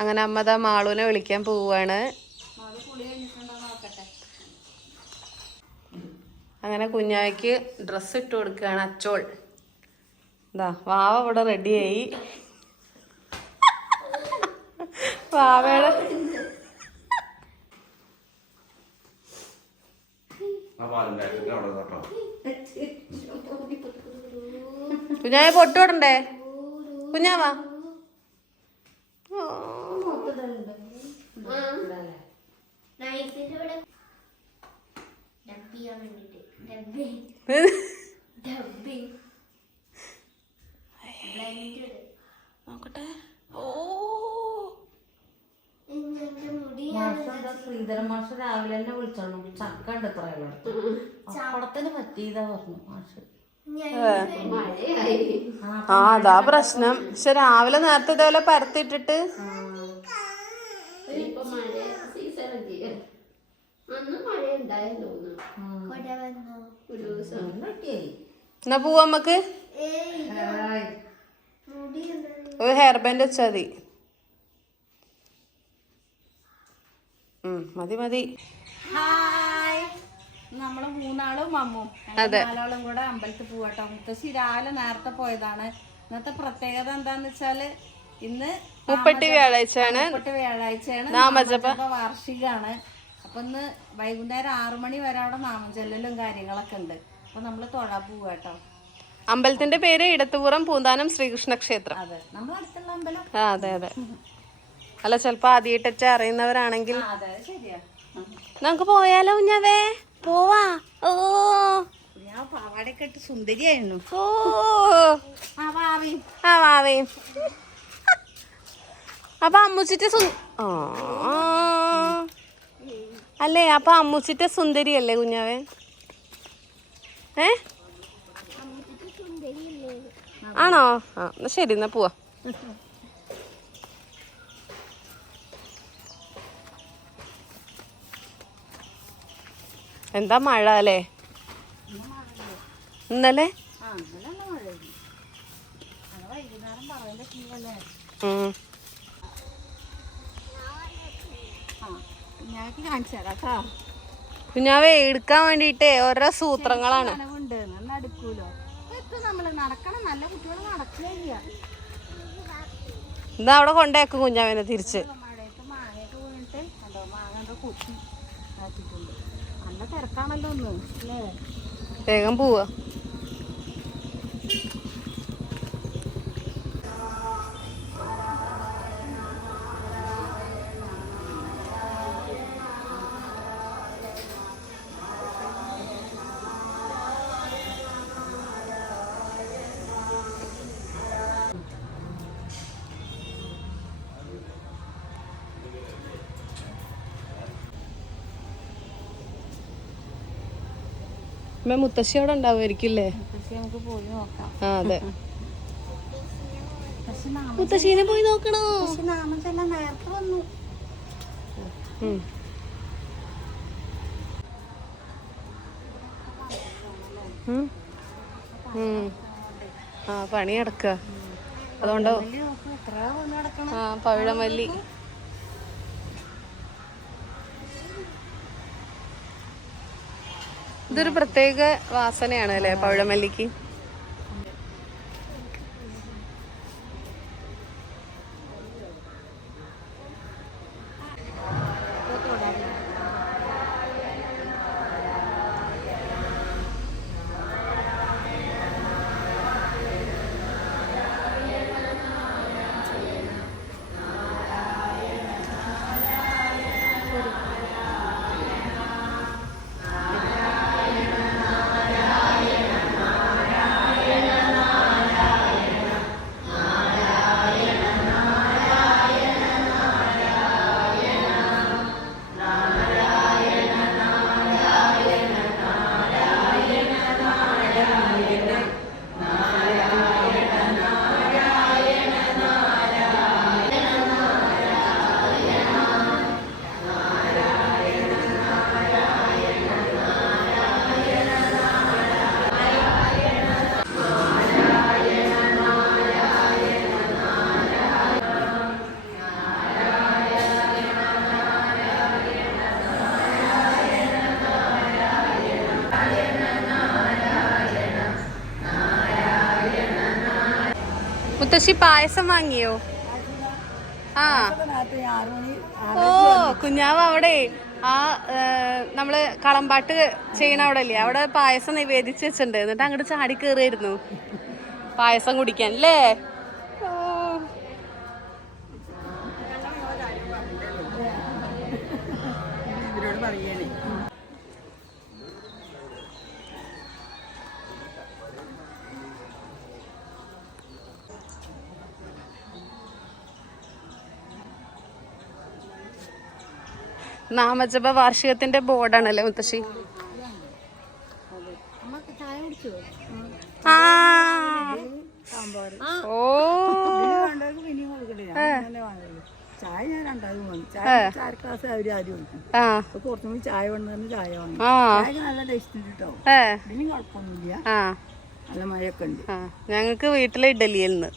അങ്ങനെ അമ്മ മാളൂനെ വിളിക്കാൻ പോവാണ്. അങ്ങനെ കുഞ്ഞായിക്ക് ഡ്രസ്സ് ഇട്ട് കൊടുക്കുകയാണ് അച്ചോൾ. എന്താ വാവ ഇവിടെ റെഡിയായി വാവയുടെ കുഞ്ഞായ പൊട്ടുവിടണ്ടേ കുഞ്ഞാവാ നോക്കട്ടെ. ഓ. ശ്രീധരൻ മാഷ് രാവിലെ തന്നെ വിളിച്ചോളൂ ചക്ക ഉണ്ട് ഇത്ര അപ്പടത്തിന് പറ്റിയതാ പറഞ്ഞു മാഷ്. ആ അതാ പ്രശ്നം. പക്ഷെ രാവിലെ നേരത്തെ ഇതേപോലെ പരത്തിട്ടിട്ട് മഴ സീസൺ അല്ലേ അന്ന് മഴ ഉണ്ടായെന്ന് തോന്നുന്നു. ഒരു ദിവസം പറ്റിയായി എന്നാ പോവാ നമുക്ക് ഒരു ഹെയർ ബാൻഡ് വെച്ചാൽ മതി. മതി മതി. ഹായ്. നമ്മൾ മൂന്നാളും മമ്മും അതെ. നാലാളും കൂടെ അമ്പലത്തിൽ പോവാട്ടോ. മുത്തശ്ശി രാവിലെ നേരത്തെ പോയതാണ്. ഇന്നത്തെ പ്രത്യേകത എന്താന്ന് വെച്ചാൽ ഇന്ന് മുപ്പട്ടി വ്യാഴാഴ്ചയാണ് മുപ്പട്ട് വ്യാഴാഴ്ചയാണ് വാർഷികാണ് നാമജപ വാർഷികമാണ് അപ്പൊ ഇന്ന് വൈകുന്നേരം ആറു മണി വരെ അവിടെ നാമചൊല്ലലും കാര്യങ്ങളൊക്കെ ഉണ്ട്. അപ്പൊ നമ്മൾ തൊഴാൻ കേട്ടോ അമ്പലത്തിന്റെ പേര് ഇടത്തുപുറം പൂന്താനം ശ്രീകൃഷ്ണ ക്ഷേത്രം അതെ നമ്മളെ അടുത്തുള്ള അമ്പലം. ആ അതെ അതെ. അല്ല ചിലപ്പോ ആദ്യമായിട്ടച്ച അറിയുന്നവരാണെങ്കിൽ ആ, അതെ ശരിയാ. നമുക്ക് പോയാലോ കുഞ്ഞാവേ? പോവാ. ഓ. ഞാൻ പാവാടയൊക്കെ ഇട്ട് സുന്ദരിയായിരുന്നു. ഓ. ആ വാവി. ആ വാവേം. അപ്പൊ അമ്മുച്ചിട്ട് സു ആ. അല്ലേ അപ്പൊ അമ്മൂച്ചിട്ട് സുന്ദരിയല്ലേ കുഞ്ഞാവേ? ഏ? ആണോ? ആ എന്നാ ശരി എന്നാ പോവാ. എന്താ മഴ അല്ലേ? ഇന്നലെ? വൈകുന്നേരം പറയാൻ പറ്റില്ലല്ലേ ഉം. ആ ഞങ്ങൾക്ക് കാണിച്ചു തരാം കേട്ടോ കുഞ്ഞാവേ എടുക്കാൻ വേണ്ടിട്ട് ഓരോ സൂത്രങ്ങളാണ്. നടക്കൂലോ നല്ല അടുക്കൂലോ. എത്തും നമ്മൾ. നടക്കണം നല്ല കുട്ടികൾ നടക്കുകയില്ല. ഇതാ അവിടെ കൊണ്ടേക്കും കുഞ്ഞാവിനെ തിരിച്ച്. മഴയത്ത് മാങ്ങയൊക്കെ വീണിട്ട് കണ്ടോ മാങ്ങ എന്തോ കുത്തി ആക്കിയിട്ടുണ്ട് നല്ല തിരക്കാണല്ലോ ഒന്ന് അല്ലേ? വേഗം പോവാ. ഇമ്മ മുത്തശ്ശി അവിടെ ഉണ്ടാവുമായിരിക്കില്ലേ? ആ അതെ. മുത്തശ്ശീനെ പോയി നോക്കണോ. ആ പണി അടക്ക അതുകൊണ്ടോ? ആ പവിഴമല്ലി ഇതൊരു പ്രത്യേക വാസനയാണ് അല്ലേ പവിഴമല്ലിക്ക് മുത്തശ്ശി പായസം വാങ്ങിയോ? ആ. ഓ കുഞ്ഞാവ് അവിടെ. ആ നമ്മൾ കളമ്പാട്ട് ചെയ്യണ അവിടെ അല്ലേ അവിടെ പായസം നിവേദിച്ച് വെച്ചിട്ടുണ്ട്. എന്നിട്ട് അങ്ങോട്ട് ചാടി കയറിയായിരുന്നു പായസം കുടിക്കാൻ അല്ലേ. ഇവരോട് നാമജപ വാർഷികത്തിന്റെ ബോർഡാണല്ലേ മുത്തശ്ശി? ആ. ഓ. ഞാൻ ചായ ഞാൻ രണ്ടാൾക്ക് വാങ്ങി ചായ ചായ ക്ലാസ് ആദ്യം അപ്പൊ ചായ ചായ വാങ്ങി ചായക്ക് നല്ല ടേസ്റ്റ് ഉണ്ട് കേട്ടോ ഏ. ഇതിനും കുഴപ്പമൊന്നുമില്ല ആ. നല്ല മഴയൊക്കെ ഉണ്ട് ആ. ഞങ്ങക്ക് വീട്ടിലെ ഇഡലിയിൽ നിന്ന്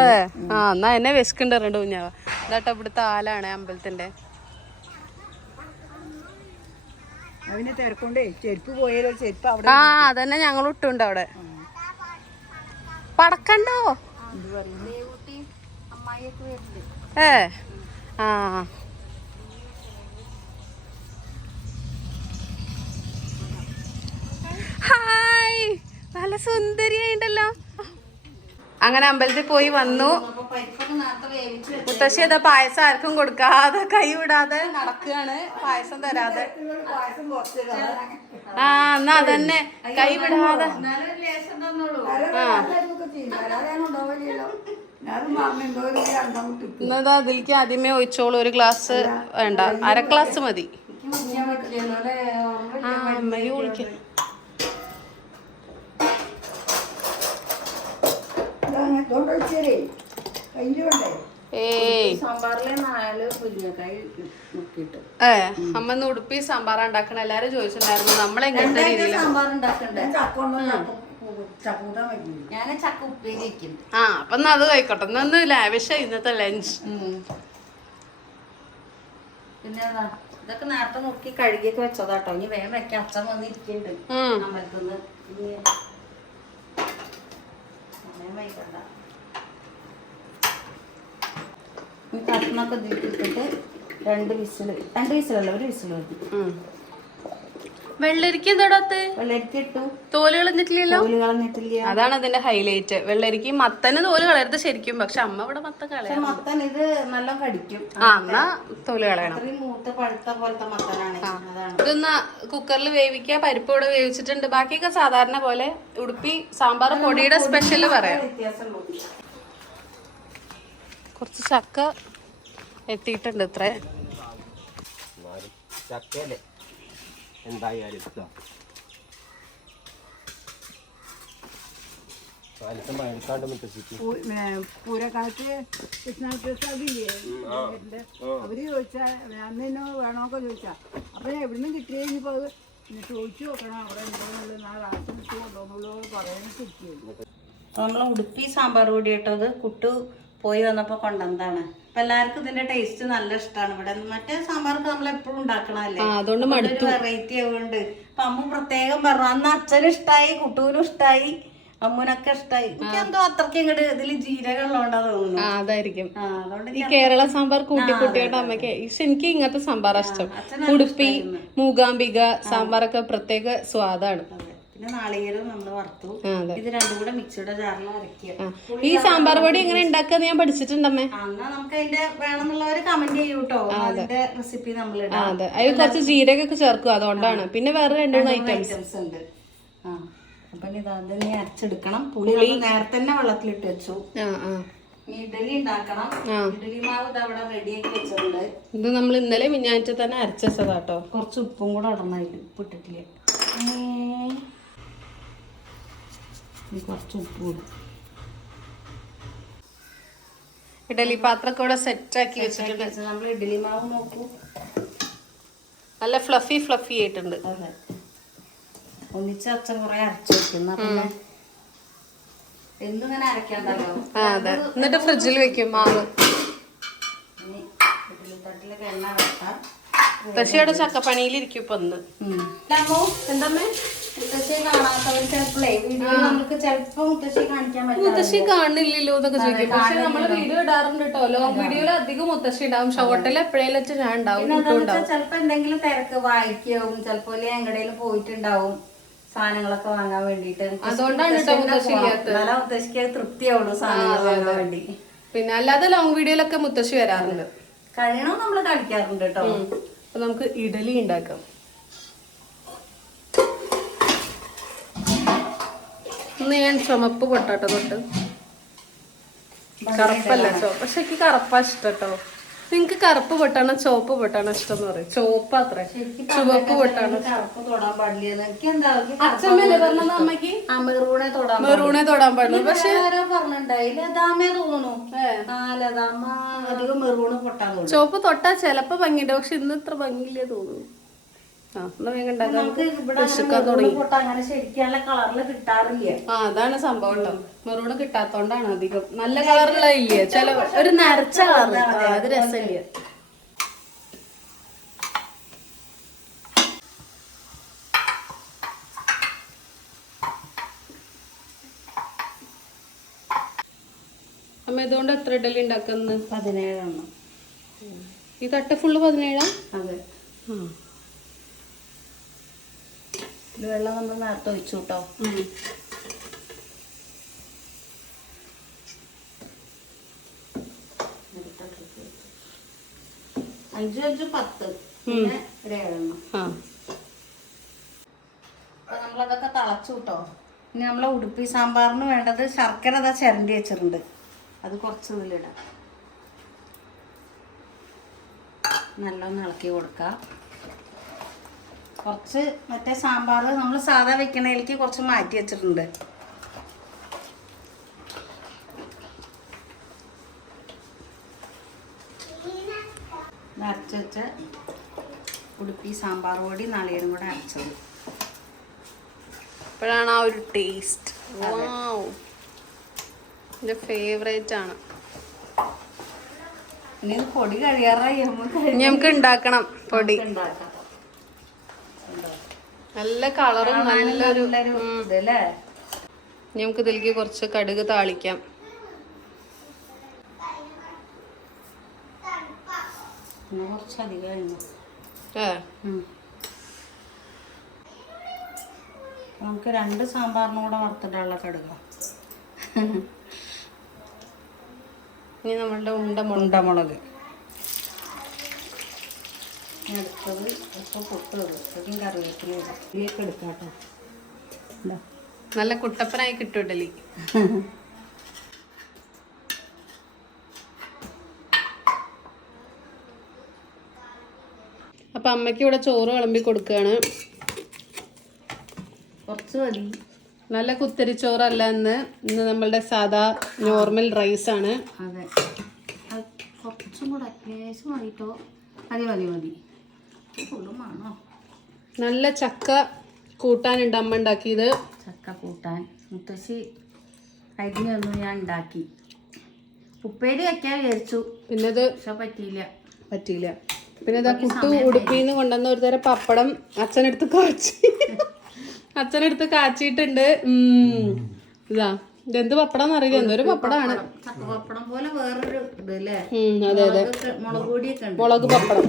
അതെ. ആ എന്നാ എന്നെ വിശക്കുണ്ട് രണ്ട് കുഞ്ഞാവ. ഇതാട്ടോ ഇവിടുത്തെ ആലാണ് അമ്പലത്തിന്റെ ആ അതന്നെ ഞങ്ങൾ ഇട്ടുണ്ട് അവിടെ. പടക്കണ്ടോ? ഏ ആ. ഹായ്. നല്ല സുന്ദരിയായിണ്ടല്ലോ. അങ്ങനെ അമ്പലത്തിൽ പോയി വന്നു. മുത്തശ്ശി അതാ പായസം ആർക്കും കൊടുക്കാതെ കൈ വിടാതെ നടക്കുകയാണ്. പായസം തരാതെ. ആ എന്നാ അതന്നെ. കൈ വിടാതെ. എന്നാ അതിലേക്ക് ആദ്യമേ ഒഴിച്ചോളൂ. ഒരു ഗ്ലാസ് വേണ്ട. അര ഗ്ലാസ് മതി. ആ അമ്മയെ കുളിക്കാം ഇതുകൊണ്ട് വെച്ചേ കയ്യിൽ വേണ്ടേ ഏയ് സാമ്പാറിലെ നാല് മുരിങ്ങക്കായ് മുക്കിയിട്ട്. ഏ അമ്മ ഇന്ന് ഉടുപ്പി സാമ്പാർ ഉണ്ടാക്കണം എല്ലാരും ചോദിച്ചിട്ടുണ്ടായിരുന്നു. നമ്മളെങ്ങനത്തെ രീതിയിൽ സാമ്പാർ ഉണ്ടാക്കണ്ടേ? ഞാൻ ചക്ക കൊണ്ട് ചക്കൂട്ടാൻ വയ്ക്കുന്നു ഞാൻ ചക്ക ഉപ്പേരി വെക്കും. ആ അപ്പൊ അത് കഴിക്കട്ടെ. ഒന്ന് ലാവിഷ ഇന്നത്തെ ലഞ്ച്. പിന്നെ ഇതൊക്കെ നേരത്തെ നോക്കി കഴുകിയൊക്കെ വെച്ചതാട്ടോ. ഇനി വേഗം വെക്കാം. അച്ഛൻ വന്നിരിക്കുന്നുണ്ട് നമ്മൾക്കൊന്ന് അമ്പലത്തിന്ന്. ഇനി സമയം വൈകണ്ട. ഈ കഷ്ണമൊക്കെ ഇതിട്ടിട്ട് രണ്ട് വിസിൽ രണ്ട് വിസിലല്ല ഒരു വിസിൽ മതി. വെള്ളരിക്ക എന്താടത്ത് വെള്ളരിക്ക ഇട്ടു. തോൽ കളഞ്ഞിട്ടില്ലല്ലോ? തോൽ കളഞ്ഞിട്ടില്ല. അതാണ് അതിന്റെ ഹൈലൈറ്റ് വെള്ളരിക്ക മത്തന് തോൽ കളയരുത് ശരിക്കും പക്ഷെ അമ്മ ഇവിടെ മത്തൻ കളയാം മത്തൻ ഇത് നല്ല കടിക്കും. ആ എന്നാ തോൽ കളയണം. മൂത്ത പഴുത്ത പോലത്തെ മത്തനാണ്. അതാണ്. ഇതൊന്ന് കുക്കറിൽ വേവിക്കുക പരിപ്പ് ഇവിടെ വേവിച്ചിട്ടുണ്ട്. ബാക്കിയൊക്കെ സാധാരണ പോലെ ഉടുപ്പി സാമ്പാർ പൊടിയുടെ സ്പെഷ്യൽ പറയാം. വ്യത്യാസമുള്ളൂ. കുറച്ച് ചക്ക എത്തിയിട്ടുണ്ട് ഇത്ര. ചക്കയല്ലേ? എന്തായാലും പൂരക്കാലത്ത് കൃഷ്ണപ്രസാദില്ലേ അവർ ചോദിച്ചാ അന്നോ തന്നെ വേണമൊക്കെ ചോദിച്ചാ. അപ്പൊ എവിടുന്ന് കിട്ടിയേ ഇനിയിപ്പോ അത്? ചോദിച്ചു നോക്കണം അവിടെ ഉണ്ടോന്നുള്ളത് നാളെ പറയാനും കിട്ടിയത് നമ്മൾ ഉടുപ്പി സാമ്പാർ പൊടി ഇട്ടത് കുട്ടു പോയി വന്നപ്പോ കൊണ്ടുവന്നതാണ് അപ്പൊ എല്ലാവർക്കും ഇതിന്റെ ടേസ്റ്റ് നല്ല ഇഷ്ടമാണ് ഇവിടെ മറ്റേ സാമ്പാർക്ക് നമ്മൾ എപ്പോഴും ഉണ്ടാക്കണല്ലേ വെറൈറ്റി ആയതുകൊണ്ട്. അപ്പൊ അമ്മ പ്രത്യേകം പറഞ്ഞു അന്ന് അച്ഛനും ഇഷ്ടായി കുട്ടൂനും ഇഷ്ടായി അമ്മൂനൊക്കെ ഇഷ്ടായി. എനിക്ക് എന്തോ അത്രയ്ക്ക് ഇങ്ങോട്ട് ഇതിൽ ജീരകം ഉള്ളതുകൊണ്ടാ തോന്നുന്നു. അതായിരിക്കും. ഈ കേരള സാമ്പാർ കൂട്ടി കൂട്ടിയോണ്ട് പക്ഷെ എനിക്ക് ഇങ്ങനത്തെ സാമ്പാർ ഇഷ്ടം. ഉടുപ്പി മൂകാംബിക സാമ്പാറൊക്കെ പ്രത്യേക സ്വാദാണ്. പിന്നെ നാളികേരം നമ്മൾ വറുത്തു. ആ, അതെ. ഇത് രണ്ടും കൂടെ മിക്സിയുടെ ജാറിൽ അരക്കുക. ഈ സാമ്പാർ പൊടി എങ്ങനെ ഉണ്ടാക്കാന്ന് ഞാൻ പഠിച്ചിട്ടുണ്ടമ്മേ. എന്നാ നമുക്ക് അതിന്റെ വേണമെന്നുള്ളവര് കമന്റ് ചെയ്യൂ കേട്ടോ അതിന്റെ റെസിപ്പി നമ്മൾ അതെ. അതിൽ കുറച്ച് ജീരകൊക്കെ ചേർക്കും അതുകൊണ്ടാണ്. പിന്നെ വേറെ രണ്ടുമൂന്ന് ഐറ്റംസ് ഉണ്ട്. ആ. അപ്പൊ ഇത് അരച്ചെടുക്കണം. പുളി നേരത്തെ തന്നെ വെള്ളത്തിലിട്ട് വെച്ചു. ഇഡലി ഉണ്ടാക്കണം. ഇഡലി മാവ് അവിടെ റെഡിയാക്കി വെച്ചിട്ടുണ്ട്. ഇത് നമ്മൾ ഇന്നലെ മിഞ്ഞാഴ്ച തന്നെ അരച്ചതാട്ടോ കുറച്ച് ഉപ്പും കൂടെ ഇടണം ഉപ്പിട്ടിട്ടില്ലേ? കുറച്ച് ഉപ്പ് കൂടും. ഇഡലി പാത്രമൊക്കെ ഇവിടെ സെറ്റ് ആക്കി വെച്ചിട്ടുണ്ട് നമ്മൾ ഇഡലി മാവ് നോക്കൂ. നല്ല ഫ്ലഫി ഫ്ലഫി ആയിട്ടുണ്ട്. ഒന്നിച്ച് അച്ഛൻ കുറെ അരച്ചു വെക്കുന്ന. എന്തിങ്ങനെ അരക്കാണ്ടല്ലോ അതെ. എന്നിട്ട് ഫ്രിഡ്ജിൽ വെക്കും മാവ്. തട്ടിലൊക്കെ എണ്ണ വെക്കാം പക്ഷെ ഇവിടെ ചക്കപ്പണിയിലിരിക്കും ഇപ്പൊ ഒന്ന് എന്താമോ എന്തമ്മേ? മുത്തശ്ശിയെ കാണാത്തവർ ചിലപ്പോഴേ ചെലപ്പോ മുത്തശ്ശി കാണില്ലല്ലോ എന്നൊക്കെ ചോദിക്കും. പക്ഷെ നമ്മൾ വീഡിയോ ഇടാറുണ്ട് കേട്ടോ. ലോങ് വീഡിയോയിൽ അധികം മുത്തശ്ശി ഉണ്ടാവും. ഷോർട്ടിൽ എപ്പോഴേലും ഞാൻ ഉണ്ടാവും ചിലപ്പോ എന്തെങ്കിലും തിരക്ക് വായിക്കാവും. ചിലപ്പോ എങ്ങടേലും പോയിട്ടുണ്ടാവും. സാധനങ്ങളൊക്കെ വാങ്ങാൻ വേണ്ടിട്ട് അതുകൊണ്ടാണ് കേട്ടോ മുത്തശ്ശി മുത്തശ്ശിക്ക് തൃപ്തിയാവുള്ളൂ സാധനങ്ങൾ വാങ്ങാൻ വേണ്ടി. പിന്നെ അല്ലാതെ ലോങ് വീഡിയോയിലൊക്കെ മുത്തശ്ശി വരാറുണ്ട്. കഴിയണോ നമ്മൾ കളിക്കാറുണ്ട് കേട്ടോ. അപ്പൊ നമുക്ക് ഇഡലി ഉണ്ടാക്കാം. ഇന്ന് ഞാൻ ചുമപ്പ് പൊട്ടാട്ടോ തൊട്ട്. കറുപ്പല്ല ചുവപ്പ് പക്ഷെ എനിക്ക് കറുപ്പാ ഇഷ്ടട്ടോ. നിങ്ങക്ക് കറുപ്പ് പൊട്ടാണോ ചുവപ്പ് പൊട്ടാണോ ഇഷ്ടം എന്ന് പറയും. ചുവപ്പ് അത്ര. ചുവപ്പ് പൊട്ടാണോ പാടില്ല. അച്ഛമ്മല്ലേ പറഞ്ഞത് മെറൂണെ തൊടാൻ പാടുള്ളൂ പക്ഷെ ചുവപ്പ് തൊട്ടാ ചെലപ്പോ ഭംഗിയുണ്ട്. പക്ഷെ ഇന്ന് ഇത്ര ഭംഗിയില്ലേ തോന്നുന്നു. അതാണ് സംഭവം ഉണ്ടോ മെറൂണ് കിട്ടാത്തോണ്ടാണ് അധികം. നല്ല കളറുള്ള ഇല്ലേ? ചില ഒരു നരച്ച കളർ അത് രസമില്ല. അമ്മ ഇതുകൊണ്ട് എത്ര ഇഡലി ഉണ്ടാക്കുന്നത് പതിനേഴാണ്. ഈ തട്ട് ഫുള്ള് പതിനേഴാ? അതെ. ഇത് വെള്ളം നമ്മൾ നേരത്തെ ഒഴിച്ചു കേട്ടോ. അഞ്ചു അഞ്ചു പത്ത്. പിന്നെ നമ്മളതൊക്കെ തളച്ചു കേട്ടോ. ഇനി നമ്മളെ ഉടുപ്പി സാമ്പാറിന് വേണ്ടത് ശർക്കര അതാ ചിരണ്ടി വെച്ചിട്ടുണ്ട്. അത് കുറച്ച് ഇതിലിടാം നല്ലോണം ഇളക്കി കൊടുക്കാം. കുറച്ച് മറ്റേ സാമ്പാർ നമ്മൾ സാധാ വെക്കണതിലേക്ക് കുറച്ച് മാറ്റി വെച്ചിട്ടുണ്ട്. അരച്ച് വെച്ച ഉടുപ്പി സാമ്പാർ പൊടി നാളികേരം കൂടെ അരച്ചത്. ഇപ്പോഴാണ് ആ ഒരു ടേസ്റ്റ് എന്റെ ഫേവറേറ്റ് ആണ്. ഇനി പൊടി കഴിയാറായി. നമുക്ക് ഉണ്ടാക്കണം പൊടി. ഉണ്ടാക്കാം. നല്ല കളറും നല്ലൊരു ഇതല്ലേ? നമുക്ക് ഇതിലേക്ക് കുറച്ച് കടുക് താളിക്കാം. നമുക്ക് രണ്ട് സാമ്പാറിനും കൂടെ വറുത്തിട്ടുള്ള കടുക. ഇനി നമ്മളുടെ ഉണ്ടമുളക് ഉണ്ടമുളക് ഇനി അടുത്തത് ഇപ്പോൾ പൊട്ട് ഇടും. കറിവേപ്പില ഇതിലേക്ക് എടുക്കാം കേട്ടോ നല്ല കുട്ടപ്പനായി കിട്ടും ഇഡലി. അപ്പൊ അമ്മയ്ക്ക് ഇവിടെ ചോറ് വിളമ്പി കൊടുക്കുകയാണ്. കുറച്ച് മതി. നല്ല കുത്തരിച്ചോറല്ല ഇന്ന്. ഇന്ന് നമ്മളുടെ സാധാ നോർമൽ റൈസ് ആണ്. അതെ. അത് കുറച്ചും കൂടെ ലേശം മതിട്ടോ മതി മതി മതി. നല്ല ചക്ക കൂട്ടാനുണ്ട് അമ്മ ഉണ്ടാക്കിയത്. ചക്ക കൂട്ടാൻ. മുത്തശ്ശി അരിഞ്ഞൊന്നും ഞാൻ ഉണ്ടാക്കി. ഉപ്പേരി വയ്ക്കാൻ വിചാരിച്ചു. പിന്നെ പക്ഷെ പറ്റിയില്ല. പറ്റിയില്ല. പിന്നെ ഇതാ കുട്ടു ഉടുപ്പിന്ന് കൊണ്ടുവന്ന ഒരു തരം പപ്പടം അച്ഛനെടുത്ത് കാച്ചി. അച്ഛനെടുത്ത് കാച്ചിട്ടുണ്ട് ഉം. ഇതാ. ഇതെന്ത് പപ്പടാന്ന് അറിയില്ല എന്തൊരു പപ്പടാണ്. പപ്പടം പോലെ വേറൊരു ഇത് അല്ലേ? അതെ അതെ. മുളക് പൊടിയൊക്കെ ഉണ്ട്. മുളക് പപ്പടം.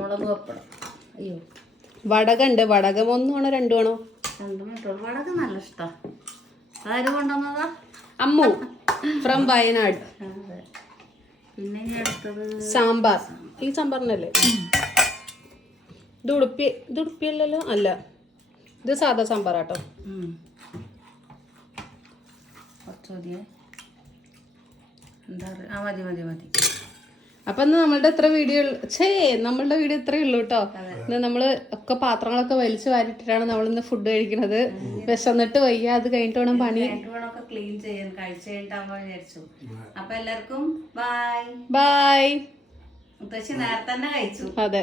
മുളക് പപ്പടം. അയ്യോ. വടകുണ്ട് വടകം ഒന്നുമാണോ രണ്ടുമാണോ വടക നല്ല ഇഷ്ടാ. ആര് കൊണ്ടുവന്നതാ? അമ്മു ഫ്രം വയനാട്. പിന്നെ അടുത്തത് സാമ്പാർ. ഈ സാമ്പാറിനല്ലേ? ഇത് ഉടുപ്പി ഇത് ഉടുപ്പിയല്ലോ അല്ല. ഇത് സാധാ സാമ്പാർ ഉം. മതിയേ എന്താ പറയുക ആ മതി മതി മതി. അപ്പൊ ഇന്ന് നമ്മളുടെ എത്ര വീഡിയോ ഛേ നമ്മളുടെ വീഡിയോ ഇത്രയേ ഉള്ളൂ കേട്ടോ. ഇന്ന് നമ്മൾ ഒക്കെ പാത്രങ്ങളൊക്കെ വലിച്ചു വാരിട്ടിട്ടാണ് നമ്മൾ ഇന്ന് ഫുഡ് കഴിക്കുന്നത് വിശന്നിട്ട് വയ്യ. അത് കഴിഞ്ഞിട്ട് വേണം പണി. ക്ലീൻ ചെയ്യാൻ. കഴിച്ച കഴിഞ്ഞിട്ടാകുമ്പോൾ വിചാരിച്ചു. അപ്പൊ എല്ലാവർക്കും ബൈ ബൈ നേരത്തെ തന്നെ കഴിച്ചു. അതെ.